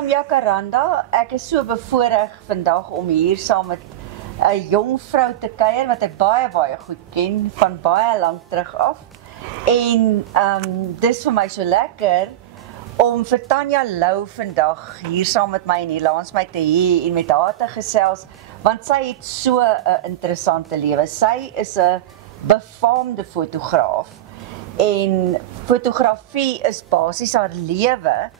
om Jacaranda. Ek is so bevoorreg vandag om hier saam met 'n jong vrou te kuier wat ek baie goed ken van baie lank terug af. En dis vir my so lekker om vir Tanya Lou vandag hier saam met my en hier langs my te hê en met haar te gesels, want sy het so 'n interessante lewe. Sy is 'n befaamde fotograaf en fotografie is basies haar lewe.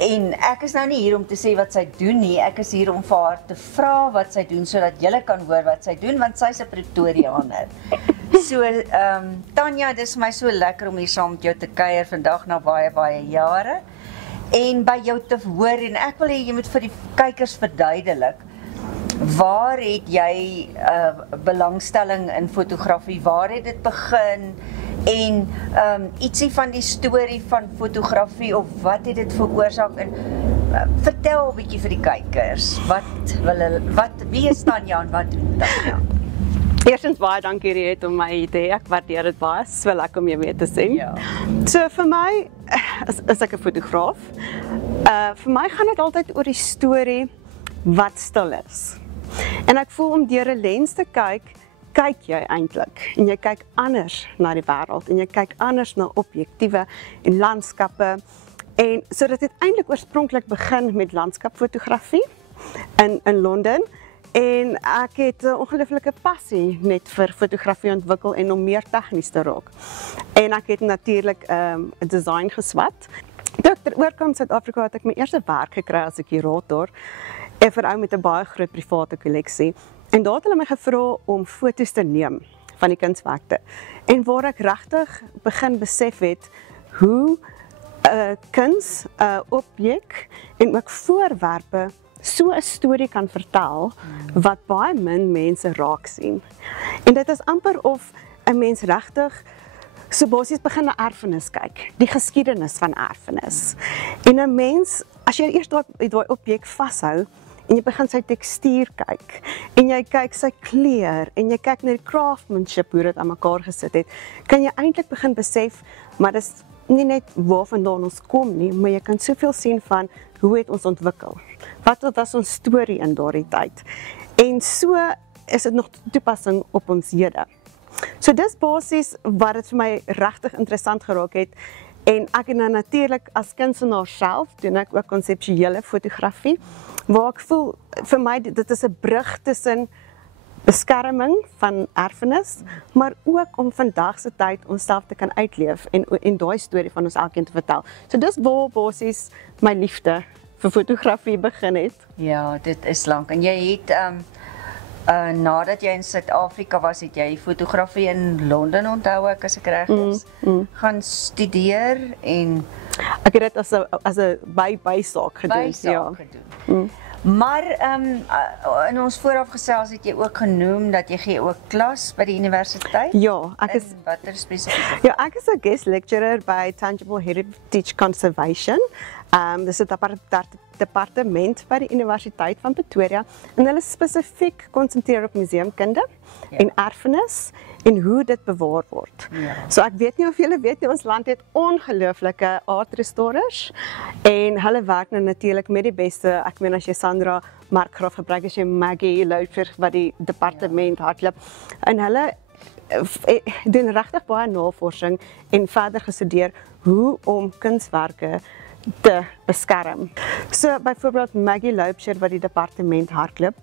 En ek is nou nie hier om te sê wat sy doen nie, ek is hier om vir haar te vra wat sy doen, sodat julle kan hoor wat sy doen, want sy's 'n Pretoriaaner. So, Tanya, dis vir my so lekker om hier saam met jou te kuier vandag na baie jare. En by jou te hoor, en ek wil hê jy moet vir die kykers verduidelik, waar het jy belangstelling in fotografie, waar het dit begin? En ietsie van die storie van fotografie, of wat het dit veroorsaak? En vertel 'n bietjie vir die kykers, wie is Tanya en wat doen Tanya? Eerstens baie dankie Riet om my te hê. Ek waardeer dit baie. Dis so lekker om jou weer te sien. Ja. So vir my is ek 'n fotograaf. Vir my gaan dit altyd oor die storie wat stil is. En ek voel om deur 'n lens te kyk jy eintlik en jy kyk anders na die wêreld en jy kyk anders na objektiewe en landskappe. En so dit het eintlik oorspronklik begin met landskapfotografie in Londen. En ek het 'n ongelooflike passie net vir fotografie ontwikkel en om meer tegnies te raak. En ek het natuurlik 'n design geswat. Toe ek oorkom Suid-Afrika het ek my eerste werk gekry as 'n kurator, 'n vrou met 'n baie groot private kolleksie. En daar het hulle my gevra om foto's te neem van die kunswerke. En waar ek regtig begin besef het hoe 'n kuns, 'n objek en ook voorwerpe so 'n storie kan vertel wat baie min mense raak sien. En dit is amper of 'n mens regtig so basies begin na erfenis kyk, die geskiedenis van erfenis. En 'n mens, as jy eers daai objek vashou en jy begin sy tekstuur kyk en jy kyk sy kleur en jy kyk na die craftsmanship hoe dit aan mekaar gesit het, kan jy eintlik begin besef, maar dis nie net waarvandaan ons kom nie, maar jy kan soveel sien van hoe het ons ontwikkel. Wat was ons storie in daardie tyd? En so is dit nog toepassing op ons hede. So dis basies wat dit vir my regtig interessant geraak het. En ek het nou natuurlik as kunstenaar self doen ek ook konseptuele fotografie, waar ek voel vir my dit is 'n brug tussen beskerming van erfenis, maar ook om vandag se tyd onsself te kan uitleef en daai storie van ons elkeen te vertel. So dis waar basies my liefde vir fotografie begin het. Ja, dit is lank. En jy het nadat jy in Suid-Afrika was, het jy fotografie in Londen, onthou ek as ek reg is, gaan studeer en ek het dit as 'n bysaak gedoen. Maar in ons vooraf gesels het jy ook genoem dat jy gee ook klas by die universiteit? Ja, ek is watter spesifiek? Ja, ek is 'n guest lecturer by Tangible Heritage Conservation. Dis 'n departement by die Universiteit van Pretoria en hulle spesifiek konsentreer op museumkunde en erfenis en hoe dit bewaar word. Ja. So ek weet nie of julle weet nie, ons land het ongelooflike art restorers en hulle werk nou natuurlik met die beste. Ek meen as jy Sandra Markgraaf gebruik, as jy Maggie Louwfer wat die departement hardloop en hulle doen regtig baie navorsing en verder gestudeer hoe om kunswerke te beskerm. So byvoorbeeld Maggie Louwfer wat die departement hardloop.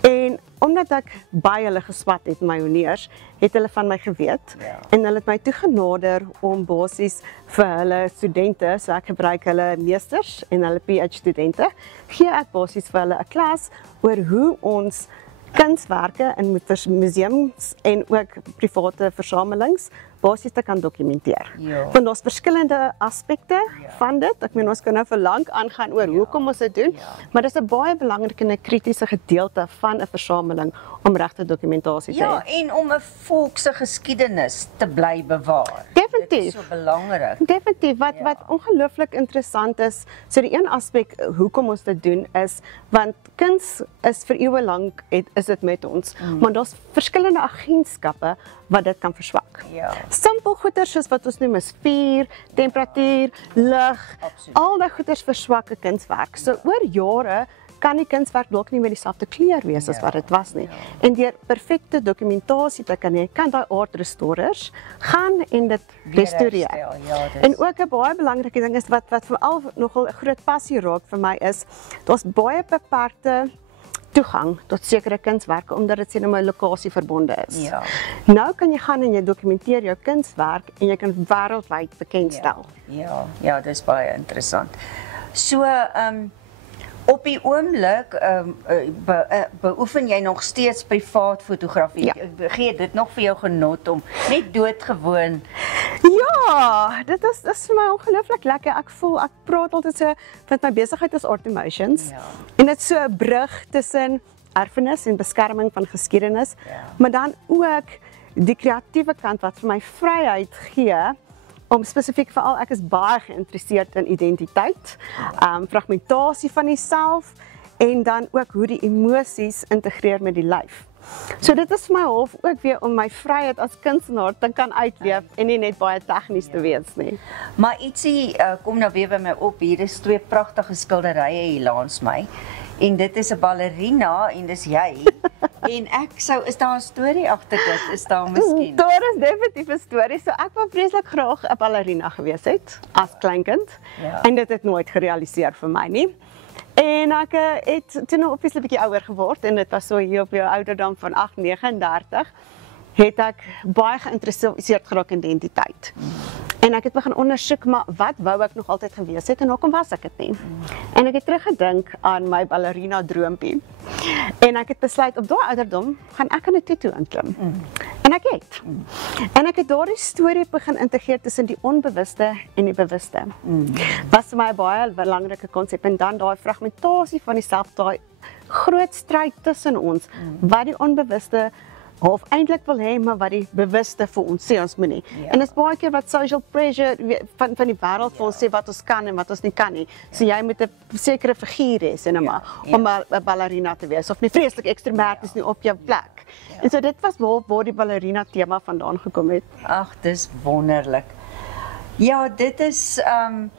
En omdat ek by hulle geswat het, my honeurs, het hulle van my geweet. Ja. En hulle het my toegenader om basies vir hulle studente, so ek gebruik hulle meesters en hulle PhD studente, gee ek basies vir hulle 'n klas oor hoe ons kunswerke in museums en ook private versamelings basies te kan dokumenteer. Ja. Want daar's verskillende aspekte van dit. Ek meen ons kan nou vir lank aangaan oor hoekom ons dit doen, maar dit is 'n baie belangrike en 'n kritiese gedeelte van 'n versameling om regte dokumentasie te hê. Ja, en om 'n volk se geskiedenis te bly bewaar. Definitief. Dit is so belangrik. Definitief, wat ongelooflik interessant is, so die een aspek hoekom ons dit doen is, want kuns is vir eeue lank is dit met ons, maar daar's verskillende agentskappe wat dit kan verswak. Ja. Simpel goeders soos wat ons noem is vuur, temperatuur, lig, al die goeders verswak 'n kunswerk. So oor jare kan die kunswerk dalk nie meer dieselfde kleur wees as wat dit was nie. En deur perfekte dokumentasie te kan hê, kan daai art restorers gaan en dit restoreer. En ook 'n baie belangrike ding is wat veral nogal 'n groot passie raak vir my is, daar's baie beperkte toegang tot sekere kunswerke omdat dit sê nou 'n lokasie verbonde is. Ja. Nou kan jy gaan en jy dokumenteer jou kunswerk en jy kan wêreldwyd bekendstel. Ja, dis baie interessant. So, op die oomblik beoefen jy nog steeds privaat fotografie. Ja. Gee dit nog vir jou genot om net doodgewoon. Ja, dit is vir my ongelooflik lekker. Ek praat altyd so van my besigheid is Art Emotions. Ja. En dit is so 'n brug tussen erfenis en beskerming van geskiedenis, maar dan ook die kreatiewe kant wat vir my vryheid gee om spesifiek veral ek is baie geïnteresseerd in identiteit, fragmentasie van jouself en dan ook hoe die emosies integreer met die lyf. So dit is vir my half ook weer om my vryheid as kunstenaar te kan uitleef en nie net baie tegnies te wees nie. Maar ietsie kom nou weer by my op. Hier is 2 pragtige skilderye hier langs my. En dit is 'n ballerina en dis jy. En is daar 'n storie agter dit? Is daar miskien? Daar is definitief 'n storie. So ek wou vreeslik graag 'n ballerina gewees het as kleinkind. Ja. En dit het nooit gerealiseer vir my nie. En ek het toe nou obviously 'n bietjie ouer geword en dit was so hier op jou ouderdom van 8-39 het ek baie geïnteresseerd geraak in identiteit. En ek het begin ondersoek maar wat wou ek nog altyd gewees het en hoekom was ek dit nie? En ek het teruggedink aan my ballerina droompie. En ek het besluit op daai ouderdom gaan ek aan 'n tutu inklim. En ek het. En ek het daardie storie begin integreer tussen die onbewuste en die bewuste. Was vir my 'n baie belangrike konsep en dan daai fragmentasie van dieself, daai groot stryd tussen ons wat die onbewuste half eintlik wil hê, maar wat die bewuste vir ons sê ons moet nie. En dit is baie keer wat social pressure van die wêreld vir ons sê wat ons kan en wat ons nie kan nie. So jy moet 'n sekere figuur hê, sê nou maar, om 'n ballerina te wees of nie vreeslik ekstremerties nie op jou plek. En so dit was waar die ballerina tema vandaan gekom het. Ag, dis wonderlik. Ja, dit is 'n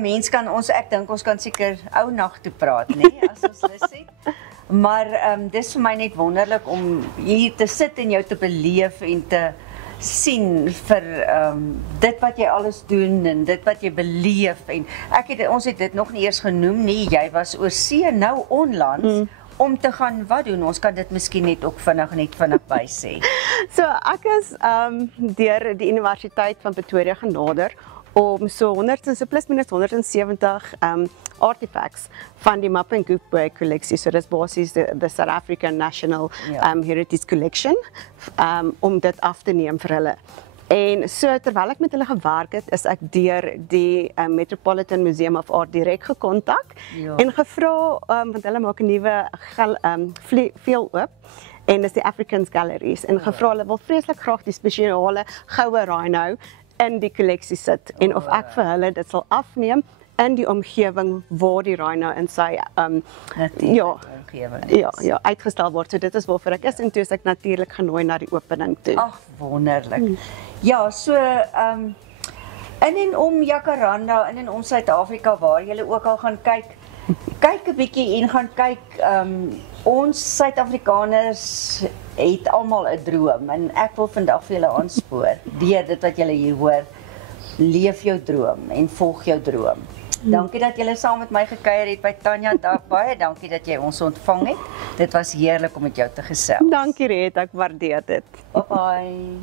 mens kan ek dink ons kan seker ou nag toe praat, nê, as ons lus het. Maar dis vir my net wonderlik om hier te sit en jou te beleef en te sien vir dit wat jy alles doen en dit wat jy beleef en ons het dit nog nie eers genoem nie. Jy was oor see nou onlangs om te gaan wat doen? Ons kan dit miskien net ook vinnig by sê. So ek is deur die Universiteit van Pretoria genader om so plus minus 170 artifacts van die Mapungubwe kolleksie. So dis basies the South African National Heritage Collection om dit af te neem vir hulle. En so terwyl ek met hulle gewerk het, is ek deur die Metropolitan Museum of Art direk gekontak en gevra want hulle maak 'n nuwe veel oop. En dis die Africans Galleries en gevra hulle wil vreeslik graag die spesiale goue rhino in die kolleksie sit en of ek vir hulle dit sal afneem in die omgewing waar die rhino in sy uitgestel word. So dit is waarvoor ek is en toe is ek natuurlik genooi na die opening toe. Ag, wonderlik. Ja, so in en om Jacaranda, in en om Suid-Afrika waar jy ook al gaan kyk 'n bietjie en gaan kyk ons Suid-Afrikaners het almal 'n droom en ek wil vandag vir julle aanspoor deur dit wat julle hier hoor, leef jou droom en volg jou droom. Dankie dat julle saam met my gekuier het by Tanya. Baie dankie dat jy ons ontvang het. Dit was heerlik om met jou te gesels. Dankie Red, ek waardeer dit. Bye bye.